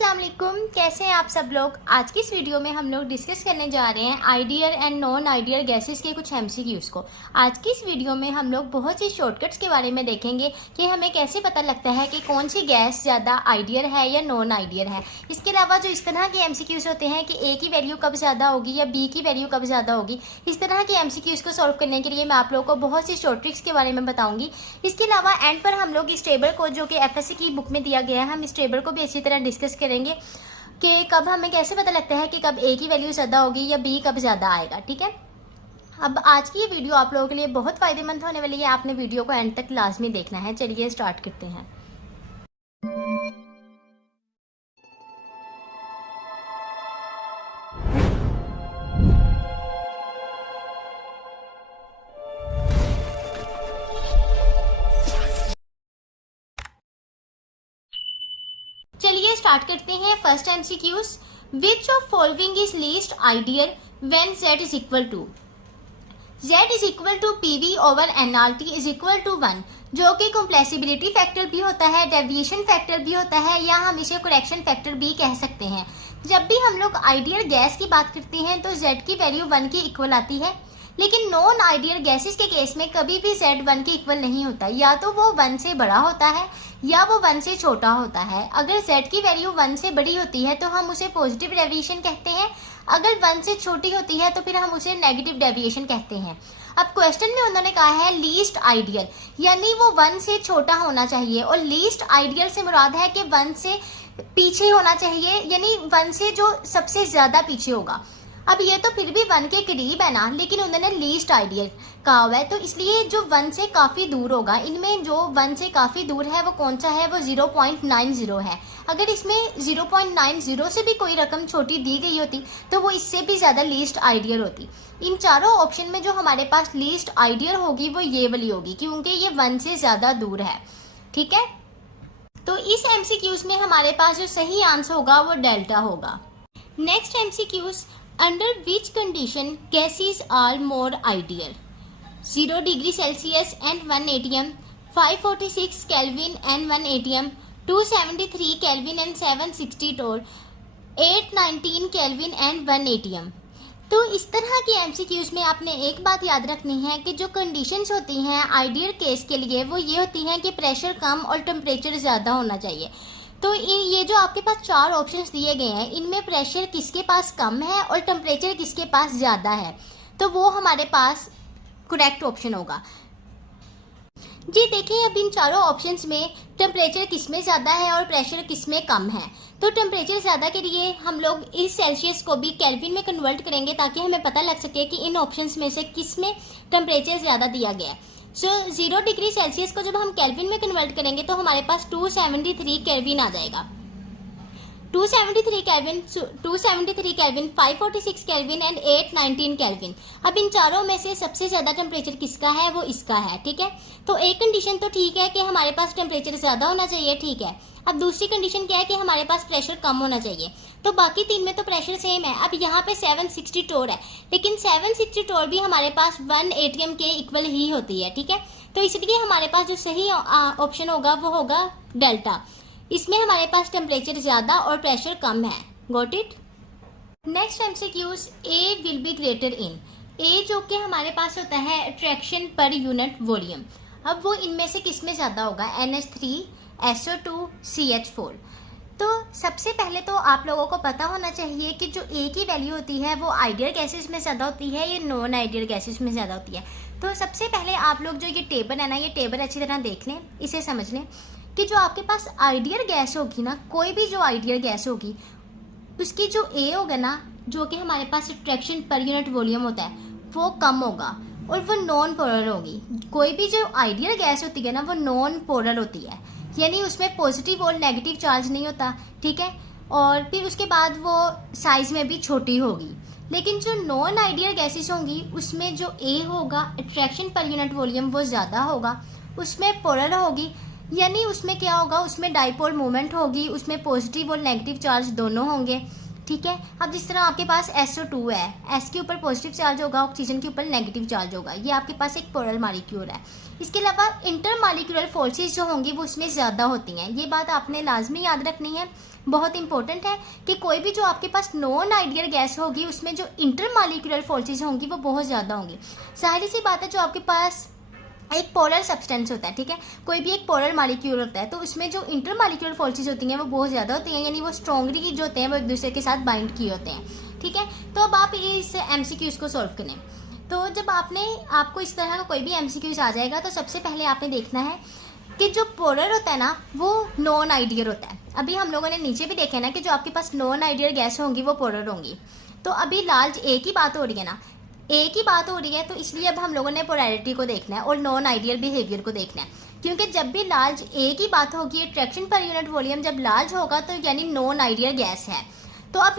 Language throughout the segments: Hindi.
अस्सलाम वालेकुम, कैसे हैं आप सब लोग। आज की इस वीडियो में हम लोग डिस्कस करने जा रहे हैं ideal and non ideal gases के कुछ एमसीक्यूज़ को। आज की इस वीडियो में हम लोग बहुत सी शॉर्टकट्स के बारे में देखेंगे कि हमें कैसे पता लगता है कि कौन सी गैस ज़्यादा आइडियल है या नॉन आइडियल है। इसके अलावा जो इस तरह के एमसीक्यूज़ होते हैं कि ए की वैल्यू कब ज़्यादा होगी या बी की वैल्यू कब ज़्यादा होगी, इस तरह के एमसीक्यूज़ को सॉल्व करने के लिए मैं आप लोगों को बहुत सी शॉर्ट ट्रिक्स के बारे में बताऊँगी। इसके अलावा एंड पर हम लोग इस टेबल को, जो कि एफएससी की बुक में दिया गया है, हम इस टेबल को भी अच्छी तरह डिस्कस करेंगे कि कब हमें कैसे पता लगता है कि कब ए की वैल्यू ज़्यादा होगी या बी कब ज़्यादा आएगा। ठीक है, अब आज की ये वीडियो आप लोगों के लिए बहुत फ़ायदेमंद होने वाली है। आपने वीडियो को एंड तक लाजमी देखना है। चलिए स्टार्ट करते हैं। चलिए स्टार्ट करते हैं। First MCQs, which of following is least ideal when z is equal to PV over NRT is equal to 1, जो कि कॉम्प्लेक्सिबिलिटी फैक्टर भी होता है, डेविएशन फैक्टर भी होता है, या हम इसे करेक्शन फैक्टर भी कह सकते हैं। जब भी हम लोग आइडियल गैस की बात करते हैं तो z की वैल्यू 1 के इक्वल आती है, लेकिन नॉन आइडियल गैसेस के केस में कभी भी z 1 के इक्वल नहीं होता। या तो वो 1 से बड़ा होता है या वो 1 से छोटा होता है। अगर z की वैल्यू 1 से बड़ी होती है तो हम उसे पॉजिटिव डेविएशन कहते हैं, अगर 1 से छोटी होती है तो फिर हम उसे नेगेटिव डेविएशन कहते हैं। अब क्वेश्चन में उन्होंने कहा है लीस्ट आइडियल, यानी वो 1 से छोटा होना चाहिए, और लीस्ट आइडियल से मुराद है कि 1 से पीछे होना चाहिए, यानी 1 से जो सबसे ज़्यादा पीछे होगा। अब ये तो फिर भी 1 के करीब है ना, लेकिन उन्होंने लीस्ट आइडियल कहा हुआ है, तो इसलिए जो 1 से काफ़ी दूर होगा, इनमें जो 1 से काफ़ी दूर है वो कौन सा है, वो 0.90 है। अगर इसमें 0.90 से भी कोई रकम छोटी दी गई होती तो वो इससे भी ज़्यादा लीस्ट आइडियल होती। इन चारों ऑप्शन में जो हमारे पास लीस्ट आइडियल होगी वो ये वाली होगी, क्योंकि ये 1 से ज़्यादा दूर है। ठीक है, तो इस एमसीक्यूज में हमारे पास जो सही आंसर होगा वो डेल्टा होगा। Next MCQs, under which condition gases are more ideal? 0 degree Celsius and 1 atm, 546 Kelvin and 1 atm, 273 Kelvin and 760 torr, 819 Kelvin and 1 atm। तो इस तरह के एमसीक्यूज में आपने एक बात याद रखनी है कि जो कंडीशंस होती हैं आइडियल केस के लिए वो ये होती हैं कि प्रेशर कम और टेम्परेचर ज़्यादा होना चाहिए। तो ये जो आपके पास 4 ऑप्शंस दिए गए हैं, इनमें प्रेशर किसके पास कम है और टेम्परेचर किसके पास ज़्यादा है, तो वो हमारे पास करेक्ट ऑप्शन होगा। जी देखिए, अब इन चारों ऑप्शंस में टेम्परेचर किस में ज़्यादा है और प्रेशर किस में कम है। तो टेम्परेचर ज़्यादा के लिए हम लोग इस सेल्सियस को भी केल्विन में कन्वर्ट करेंगे ताकि हमें पता लग सके कि इन ऑप्शंस में से किस में टेम्परेचर ज़्यादा दिया गया है। 0 डिग्री सेल्सियस को जब हम केल्विन में कन्वर्ट करेंगे तो हमारे पास 273 केल्विन आ जाएगा। 273 केल्विन, 546 केल्विन एंड 819 केल्विन। अब इन चारों में से सबसे ज़्यादा टेम्परेचर किसका है, वो इसका है। ठीक है, तो एक कंडीशन तो ठीक है कि हमारे पास टेम्परेचर ज़्यादा होना चाहिए। ठीक है, अब दूसरी कंडीशन क्या है कि हमारे पास प्रेशर कम होना चाहिए। तो बाकी 3 में तो प्रेशर सेम है। अब यहाँ पे 760 टोर है, लेकिन 760 टोर भी हमारे पास 1 एटीएम के इक्वल ही होती है। ठीक है, तो इसलिए हमारे पास जो सही ऑप्शन होगा वो होगा डेल्टा। इसमें हमारे पास टेम्परेचर ज़्यादा और प्रेशर कम है। Got it. Next MCQs, a will be greater in. ए जो कि हमारे पास होता है अट्रैक्शन पर यूनिट वॉल्यूम। अब वो इनमें से किस में ज़्यादा होगा, NH3, SO2, CH4। तो सबसे पहले तो आप लोगों को पता होना चाहिए कि जो ए की वैल्यू होती है वो आइडियल गैसेस में ज़्यादा होती है या नॉन आइडियल गैसेस में ज़्यादा होती है। तो सबसे पहले आप लोग जो ये टेबल है ना, ये टेबल अच्छी तरह देख लें, इसे समझ लें कि जो आपके पास आइडियल गैस होगी ना, कोई भी जो आइडियल गैस होगी उसकी जो ए होगा ना, जो कि हमारे पास अट्रैक्शन पर यूनिट वॉल्यूम होता है, वो कम होगा और वो नॉन पोलर होगी। कोई भी जो आइडियल गैस होती है ना वो नॉन पोलर होती है, यानी उसमें पॉजिटिव और नेगेटिव चार्ज नहीं होता। ठीक है, और फिर उसके बाद वो साइज़ में भी छोटी होगी। लेकिन जो नॉन आइडियल गैसेस होंगी उसमें जो ए होगा अट्रैक्शन पर यूनिट वॉल्यूम वो ज़्यादा होगा, उसमें पोलर होगी, यानी उसमें क्या होगा, उसमें डाइपोल मूवमेंट होगी, उसमें पॉजिटिव और नेगेटिव चार्ज दोनों होंगे। ठीक है। अब जिस तरह आपके पास SO2 है, S के ऊपर पॉजिटिव चार्ज होगा, ऑक्सीजन के ऊपर नेगेटिव चार्ज होगा, ये आपके पास एक पोलर मॉलिक्यूल है। इसके अलावा इंटर मॉलिक्यूलर फोर्सेस जो होंगी वो उसमें ज़्यादा होती हैं। ये बात आपने लाजमी याद रखनी है, बहुत इंपॉर्टेंट है कि कोई भी जो आपके पास नॉन आइडियल गैस होगी उसमें जो इंटर मॉलिक्यूलर फोर्सेस होंगी वो बहुत ज़्यादा होंगी। जाहिर सी बात है, जो आपके पास एक पोलर सब्सटेंस होता है, ठीक है, कोई भी एक पोलर मॉलिक्यूल होता है, तो उसमें जो इंटर मॉलिक्यूलर फोर्सेस होती हैं वो बहुत ज़्यादा होती हैं, यानी वो स्ट्रॉन्गली जो होते हैं वो एक दूसरे के साथ बाइंड किए होते हैं, ठीक है। तो अब आप इस MCQs को सॉल्व करें। तो जब आपको इस तरह का कोई भी MCQs आ जाएगा तो सबसे पहले आपने देखना है कि जो पोलर होता है ना वो नॉन आइडियल होता है। अभी हम लोगों ने नीचे भी देखा ना कि जो आपके पास नॉन आइडियल गैस होंगी वो पोलर होंगी। तो अभी लार्ज ए की बात हो रही है ना, ए की बात हो रही है, तो इसलिए अब हम लोगों ने पोलैरिटी को देखना है और नॉन आइडियल बिहेवियर को देखना है, क्योंकि जब भी लार्ज ए की बात होगी, अट्रैक्शन पर यूनिट वॉल्यूम जब लार्ज होगा तो यानी नॉन आइडियल गैस है। तो अब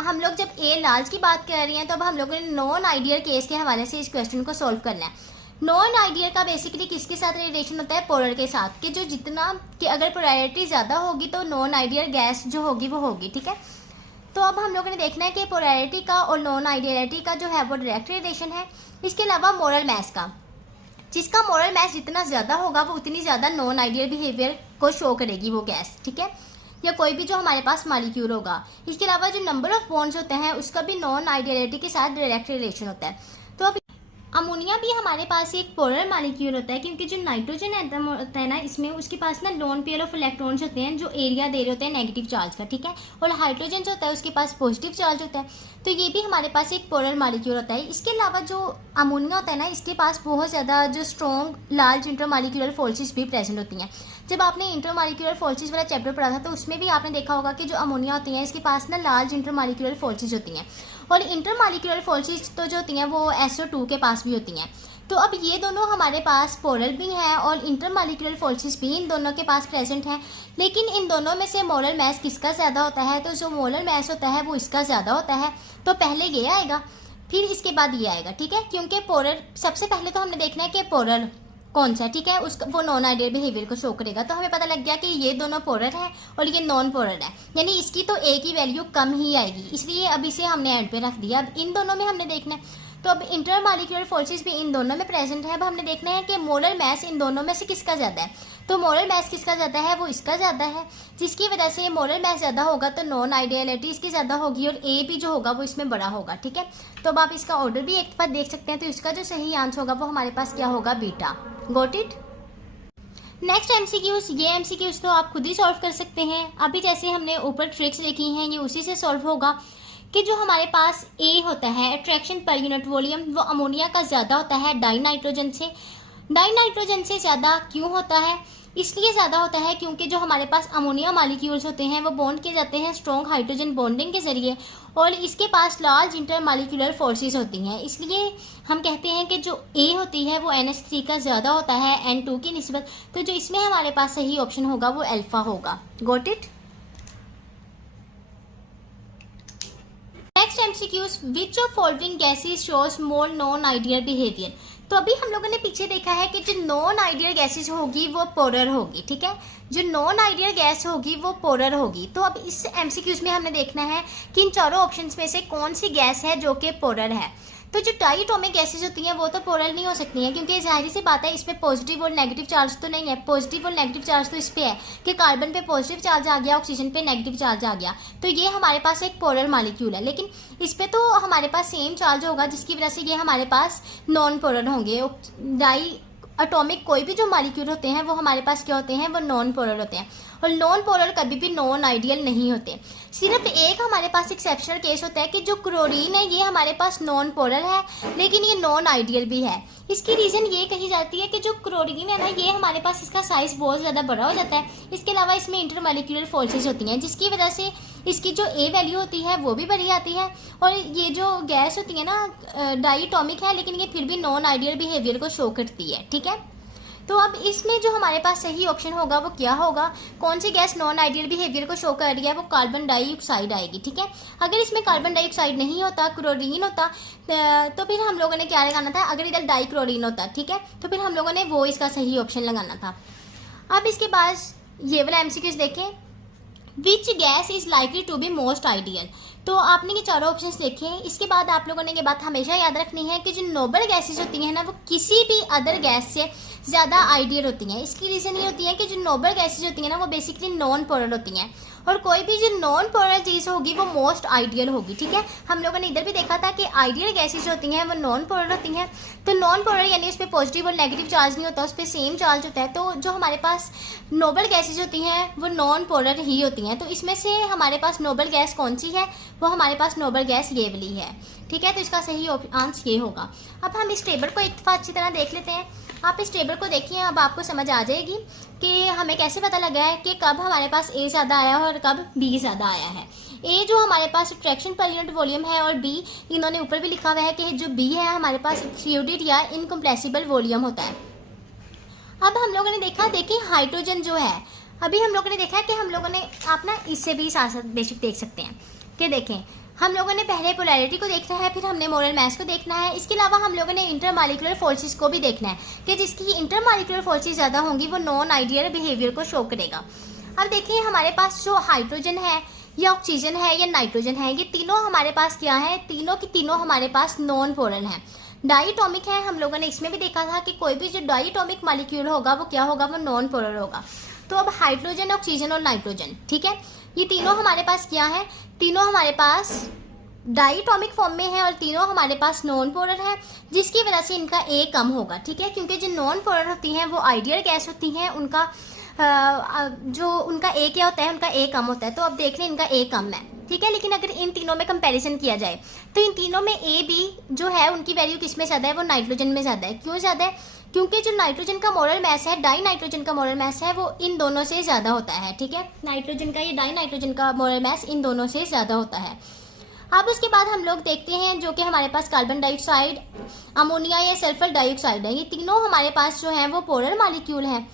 हम लोग जब ए लार्ज की बात कर रहे हैं तो अब हम लोगों ने नॉन आइडियल केस के हवाले से इस क्वेश्चन को सॉल्व करना है। नॉन आइडियल का बेसिकली किसके साथ रिलेशन होता है? पोलर के साथ, कि जो जितना कि अगर पोलैरिटी ज़्यादा होगी तो नॉन आइडियल गैस जो होगी वो होगी, ठीक है। तो अब हम लोगों ने देखना है कि पोलैरिटी का और नॉन आइडियलिटी का जो है वो डायरेक्ट रिलेशन है। इसके अलावा मोरल मैस का, जिसका मोरल मैस जितना ज़्यादा होगा वो उतनी ज़्यादा नॉन आइडियल बिहेवियर को शो करेगी वो गैस, ठीक है, या कोई भी जो हमारे पास मॉलिक्यूल होगा। इसके अलावा जो नंबर ऑफ बॉन्ड्स होते हैं उसका भी नॉन आइडियलिटी के साथ डायरेक्ट रिलेशन होता है। तो अब अमोनिया भी हमारे पास एक पोलर मॉलिक्यूल होता है, क्योंकि जो नाइट्रोजन एटम होता है ना इसमें उसके पास ना लोन पेयर ऑफ इलेक्ट्रॉन्स होते हैं जो एरिया दे रहे होते हैं नेगेटिव चार्ज का, ठीक है, और हाइड्रोजन जो होता है उसके पास पॉजिटिव चार्ज होता है। तो ये भी हमारे पास एक पोलर मॉलिक्यूल होता है। इसके अलावा जो अमोनिया होता है ना इसके पास बहुत ज़्यादा जो स्ट्रॉन्ग लार्ज इंटरमॉलिक्यूलर फोर्सेस भी प्रेजेंट होती हैं। जब आपने इंटरमॉलिक्यूलर फोर्सेस वाला चैप्टर पढ़ा था तो उसमें भी आपने देखा होगा कि जो अमोनिया होती है इसके पास ना लार्ज इंटरमॉलिक्यूलर फोर्सेस होती हैं, और इंटरमॉलिक्यूलर फोर्सेस तो जो होती हैं वो SO2 के पास भी होती हैं। तो अब ये दोनों हमारे पास पोलर भी हैं और इंटरमॉलिक्यूलर फोर्सेस भी इन दोनों के पास प्रेजेंट हैं, लेकिन इन दोनों में से मोलर मैस किसका ज़्यादा होता है? तो जो मोलर मैस होता है वो इसका ज़्यादा होता है। तो पहले ये आएगा फिर इसके बाद ये आएगा, ठीक है, क्योंकि पोलर सबसे पहले तो हमने देखना है कि पोलर कौन सा, ठीक है, उसका वो नॉन आइडियल बिहेवियर को शो करेगा। तो हमें पता लग गया कि ये दोनों पोलर है और ये नॉन पोलर है, यानी इसकी तो ए की वैल्यू कम ही आएगी, इसलिए अब इसे हमने एंड पे रख दिया। अब इन दोनों में हमने देखना है, तो अब इंटरमॉलिक्यूलर फोर्सेस भी इन दोनों में प्रेजेंट है। अब हमने देखना है कि मोलर मैस इन दोनों में से किसका ज़्यादा है। तो मोलर मैस किसका ज़्यादा है? वो इसका ज़्यादा है, जिसकी वजह से मोलर मैस ज़्यादा होगा तो नॉन आइडियलिटी इसकी ज़्यादा होगी और ए भी जो होगा वो इसमें बड़ा होगा, ठीक है। तो अब आप इसका ऑर्डर भी एक बार देख सकते हैं। तो इसका जो सही आंसर होगा वो हमारे पास क्या होगा? Beta. Got it. Next MCQs, ये MCQs तो आप खुद ही सॉल्व कर सकते हैं। अभी जैसे हमने ऊपर ट्रिक्स देखी हैं ये उसी से सॉल्व होगा कि जो हमारे पास ए होता है अट्रैक्शन पर यूनिट वॉल्यूम वो अमोनिया का ज़्यादा होता है डाई नाइट्रोजन से। डाई नाइट्रोजन से ज़्यादा क्यों होता है? इसलिए ज़्यादा होता है क्योंकि जो हमारे पास अमोनिया मॉलिक्यूल्स होते हैं वो बॉन्ड किए जाते हैं स्ट्रॉन्ग हाइड्रोजन बॉन्डिंग के ज़रिए, और इसके पास लार्ज इंटरमॉलिक्यूलर फोर्सेस होती हैं। इसलिए हम कहते हैं कि जो ए होती है वो NH3 का ज़्यादा होता है N2 की निस्बत। तो जो इसमें हमारे पास सही ऑप्शन होगा वो अल्फ़ा होगा। Got it. Next MCQs, which of following gases shows more non ideal behaviour. तो अभी हम लोगों ने पीछे देखा है कि जो नॉन आइडियल गैसेस होगी वो पोलर होगी, ठीक है, जो नॉन आइडियल गैस होगी वो पोलर होगी। तो अब इस MCQs में हमने देखना है कि इन चारों ऑप्शंस में से कौन सी गैस है जो कि पोलर है। तो जो डाइटोमिक गैसेज होती हैं वो तो पोलर नहीं हो सकती हैं, क्योंकि जाहिर सी बात है इसमें पॉजिटिव और नेगेटिव चार्ज तो नहीं है। पॉजिटिव और नेगेटिव चार्ज तो इस पे है कि कार्बन पे पॉजिटिव चार्ज आ गया, ऑक्सीजन पे नेगेटिव चार्ज आ गया, तो ये हमारे पास एक पोलर मॉलिक्यूल है। लेकिन इस पे तो हमारे पास सेम चार्ज होगा, जिसकी वजह से ये हमारे पास नॉन पोलर होंगे। डाई एटॉमिक कोई भी जो मॉलिक्यूल होते हैं वो हमारे पास क्या होते हैं? वो नॉन पोलर होते हैं, और नॉन पोलर कभी भी नॉन आइडियल नहीं होते। सिर्फ एक हमारे पास एक्सेप्शनल केस होता है कि जो क्लोरीन है ये हमारे पास नॉन पोलर है लेकिन ये नॉन आइडियल भी है। इसकी रीज़न ये कही जाती है कि जो क्लोरीन है ना ये हमारे पास इसका साइज़ बहुत ज़्यादा बड़ा हो जाता है। इसके अलावा इसमें इंटरमॉलिक्यूलर फोर्सेस होती हैं, जिसकी वजह से इसकी जो ए वैल्यू होती है वो भी बड़ी आती है, और ये जो गैस होती है ना डाइटोमिक है लेकिन ये फिर भी नॉन आइडियल बिहेवियर को शो करती है, ठीक है। तो अब इसमें जो हमारे पास सही ऑप्शन होगा वो क्या होगा? कौन सी गैस नॉन आइडियल बिहेवियर को शो कर रही है? वो कार्बन डाइऑक्साइड आएगी, ठीक है। अगर इसमें कार्बन डाइऑक्साइड नहीं होता, क्लोरीन होता, तो फिर हम लोगों ने क्या लगाना था? अगर इधर डाइक्लोरीन होता, ठीक है, तो फिर हम लोगों ने वो इसका सही ऑप्शन लगाना था। अब इसके बाद ये वाला MCQs देखें, which gas is likely to be most ideal. तो आपने ये चारों ऑप्शंस देखे हैं। इसके बाद आप लोगों ने ये बात हमेशा याद रखनी है कि जो नोबल गैसेज होती हैं ना, वो किसी भी अदर गैस से ज़्यादा आइडियल होती हैं। इसकी रीज़न ये होती है कि जो नोबल गैसेज होती हैं ना, वो बेसिकली नॉन पोलर होती हैं, और कोई भी जो नॉन पोलर चीज़ होगी वो मोस्ट आइडियल होगी। ठीक है, हम लोगों ने इधर भी देखा था कि आइडियल गैसेज होती हैं वो नॉन पोलर होती हैं। तो नॉन पोलर यानी उस पर पॉजिटिव और नेगेटिव चार्ज नहीं होता, उस पर सेम चार्ज होता है। तो जो हमारे पास नोबल गैसेज होती हैं वो नॉन पोलर ही होती हैं। तो इसमें से हमारे पास नोबल गैस कौन सी है? वो हमारे पास नोबल गैस ये वाली है। ठीक है, तो इसका सही आंसर ये होगा। अब हम इस टेबल को एक दफ़ा अच्छी तरह देख लेते हैं। आप इस टेबल को देखिए, अब आपको समझ आ जाएगी कि हमें कैसे पता लगा है कि कब हमारे पास ए ज़्यादा आया है और कब बी ज़्यादा आया है। ए जो हमारे पास अट्रैक्शन पर यूनिट वॉल्यूम है, और बी इन्होंने ऊपर भी लिखा हुआ है कि जो बी है हमारे पास फ्लूइड या इनकम्प्रेसिबल वॉल्यूम होता है। अब हम लोगों ने देखा, देखिए हाइड्रोजन जो है, अभी हम लोगों ने देखा है कि हम लोगों ने, आप ना इससे भी साथ साथ बेसिक देख सकते हैं कि देखें, हम लोगों ने पहले पोलैरिटी को देखना है, फिर हमने मोलर मास को देखना है। इसके अलावा हम लोगों ने इंटरमॉलिक्यूलर फोर्सेस को भी देखना है कि जिसकी इंटरमॉलिक्यूलर फोर्सेस ज़्यादा होंगी वो नॉन आइडियल बिहेवियर को शो करेगा। अब देखिए हमारे पास जो हाइड्रोजन है या ऑक्सीजन है या नाइट्रोजन है, ये तीनों हमारे पास क्या है? तीनों की तीनों हमारे पास नॉन पोलर हैं, डाइटोमिक है। हम लोगों ने इसमें भी देखा था कि कोई भी जो डाइटोमिक मॉलिक्यूल होगा वो क्या होगा? वो नॉन पोलर होगा। तो अब हाइड्रोजन, ऑक्सीजन और नाइट्रोजन, ठीक है, ये तीनों हमारे पास क्या है? तीनों हमारे पास डाइटोमिक फॉर्म में है और तीनों हमारे पास नॉन पोलर है, जिसकी वजह से इनका ए कम होगा। ठीक है, क्योंकि जो नॉन पोलर होती हैं वो आइडियल गैस होती हैं, उनका जो उनका ए क्या होता है? उनका ए कम होता है। तो अब देख लें इनका ए कम है। ठीक है, लेकिन अगर इन तीनों में कंपैरिजन किया जाए तो इन तीनों में ए बी जो है उनकी वैल्यू किस में ज़्यादा है? वो नाइट्रोजन में ज़्यादा है। क्यों ज़्यादा है? क्योंकि जो नाइट्रोजन का मोलर मास है, डाई नाइट्रोजन का मोलर मास है, वो इन दोनों से ज़्यादा होता है। ठीक है, नाइट्रोजन का या डाई नाइट्रोजन का मोलर मास इन दोनों से ज़्यादा होता है। अब उसके बाद हम लोग देखते हैं जो कि हमारे पास कार्बन डाइऑक्साइड, अमोनिया या सल्फर डाइऑक्साइड है, ये तीनों हमारे पास जो है वो पोलर मॉलिक्यूल हैं।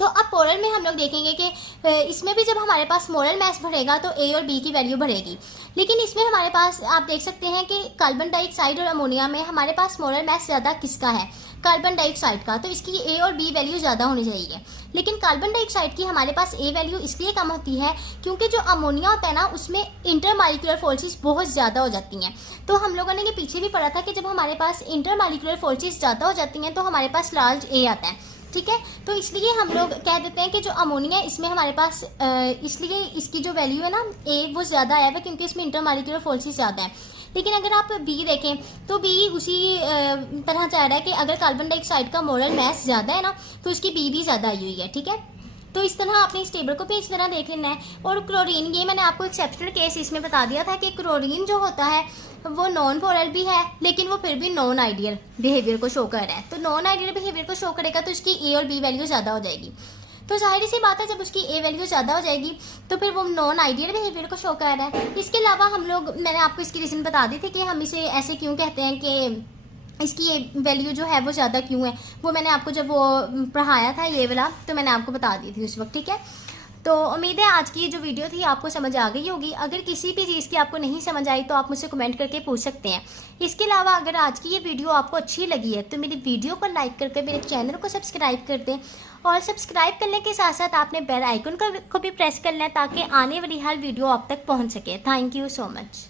तो अब पोलर में हम लोग देखेंगे कि इसमें भी जब हमारे पास मोलर मास बढ़ेगा तो ए और बी की वैल्यू बढ़ेगी, लेकिन इसमें हमारे पास आप देख सकते हैं कि कार्बन डाइऑक्साइड और अमोनिया में हमारे पास मोलर मास ज़्यादा किसका है? कार्बन डाइऑक्साइड का। तो इसकी ए और बी वैल्यू ज़्यादा होनी चाहिए, लेकिन कार्बन डाइऑक्साइड की हमारे पास ए वैल्यू इसलिए कम होती है क्योंकि जो अमोनिया होता है ना, उसमें इंटरमॉलिक्यूलर फोर्सेस बहुत ज़्यादा हो जाती हैं। तो हम लोगों ने ये पीछे भी पढ़ा था कि जब हमारे पास इंटरमॉलिक्यूलर फोर्सेस ज़्यादा हो जाती हैं तो हमारे पास लार्ज ए आता है। ठीक है, तो इसलिए हम लोग कह देते हैं कि जो अमोनिया इसमें हमारे पास इसलिए इसकी जो वैल्यू है ना ए, वो ज़्यादा आया हुआ क्योंकि इसमें इंटरमॉलिक्यूलर फोर्सेस ज़्यादा है। लेकिन अगर आप बी देखें तो बी उसी तरह चाह रहा है कि अगर कार्बन डाइऑक्साइड का मोलर मास ज़्यादा है ना तो उसकी बी भी ज़्यादा आई हुई है। ठीक है, तो इस तरह आपने इस टेबल को भी इस तरह देख लेना है। और क्लोरीन, ये मैंने आपको एक्सेप्शनल केस इसमें बता दिया था कि क्लोरीन जो होता है वो नॉन पोलर भी है, लेकिन वो फिर भी नॉन आइडियल बिहेवियर को शो कर रहा है। तो नॉन आइडियल बिहेवियर को शो करेगा तो इसकी ए और बी वैल्यू ज़्यादा हो जाएगी। तो जाहिर सी बात है जब उसकी ए वैल्यू ज़्यादा हो जाएगी तो फिर वो नॉन आइडियल बिहेवियर को शो कर रहा है। इसके अलावा हम लोग, मैंने आपको इसकी रीज़न बता दी थी कि हम इसे ऐसे क्यों कहते हैं कि इसकी ये वैल्यू जो है वो ज़्यादा क्यों है, वो मैंने आपको जब वो पढ़ाया था ये वाला तो मैंने आपको बता दी थी उस वक्त। ठीक है, तो उम्मीद है आज की जो वीडियो थी आपको समझ आ गई होगी। अगर किसी भी चीज़ की आपको नहीं समझ आई तो आप मुझसे कमेंट करके पूछ सकते हैं। इसके अलावा अगर आज की ये वीडियो आपको अच्छी लगी है तो मेरी वीडियो को लाइक करके मेरे चैनल को सब्सक्राइब कर दें, और सब्सक्राइब करने के साथ साथ आपने बेल आइकन को भी प्रेस करना है ताकि आने वाली हर वीडियो आप तक पहुँच सके। Thank you so much.